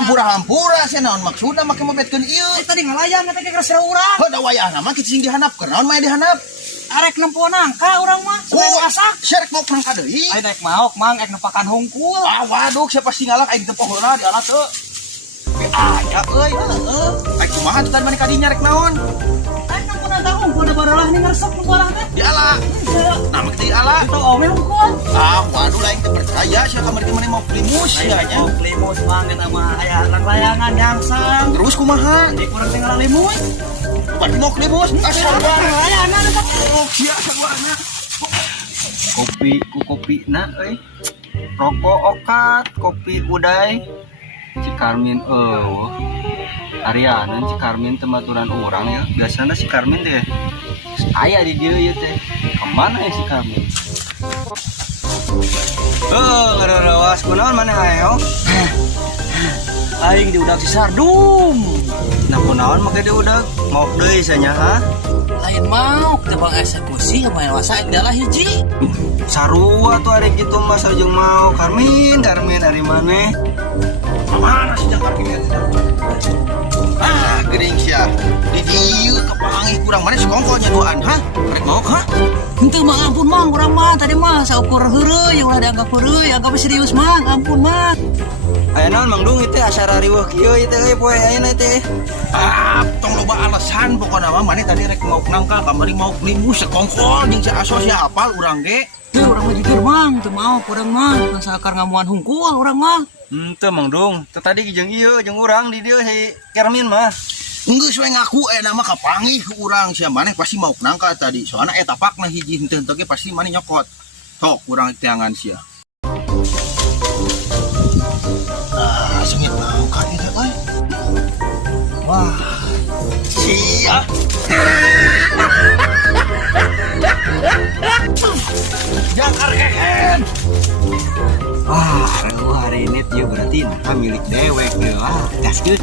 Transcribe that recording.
hampura-hampura sih naon maksudna make mobetkeun ieu. Tadi ngalayan eta ge geus urang. Heuh da wayahna mah kitu sing dihanapkeun naon mah dihanap. Arek nempo nangka urang mah. Oh, syarek mau nangka deui. Ai naik maok mang ek nepakan hungkul. Ah waduh siapa sing ngalak aing teu pohola di alat teu. Aya euy, heeh. Aing kumaha tuh tadi mani kadinya rek naon? Aing nempo nangka hungkul da baralah nih ngaresep nu balah teh. Di ala. Nah, mah di ala. Itu ome hungkul. Ah, waduh lain teu percaya sia kamari teh mau primus sia nya. Klimus mang eta mah aya layangan nyangsang. Terus kumaha? Di kurang tinggal limuy. Bari mau primus asal Layangan eta. oh sia saguana. Kopi na rokok okat kopi uday si Karmin Ariana si Karmin tematuran orang ya biasanya si Karmin teh aya di dia ya teh kemana ya si Karmin ngarawas kunaon mana ayo Aing diudag si Sardum. nah kunaon make diudag mau deui sanya ha Lain mau tebang eksekusi main wasa adalah hiji. sarua tuh hari gitu mas aja mau Karmin hari mana Mana sih jangkar gini ah gering sia di dieu kepanggih kurang mana sekongkolnya duaan ha rek mau ha Henteu mah ampun mang urang mah tadi mah saukur heureuy yang ulah dianggap heureuy anggap serius mang ampun mang. aya naon Mang Dung itu acara riweuh kieu itu poe ayeuna teh ah tong loba alasan pokona mah mana tadi rek mau nangka kamari mau primus sekongkol jeung si asos nya apal urang ge Teu urang mah jujur mang teu mau urang mah sakar ngamuan hungkul urang mah. Teu Mang Dung teu tadi jeung ieu jeung urang di dieu si Kermin mah Enggeus we ngaku nama kapanggih ku urang sia maneh pasti mau nangka tadi soalna eta pakna hiji henteu ge pasti maneh nyokot sok urang tiangan sia ah sengit nangka ieu euy wah sia jangkar keken wah hari ini dia berarti nah milik dewek deh wah gaskeun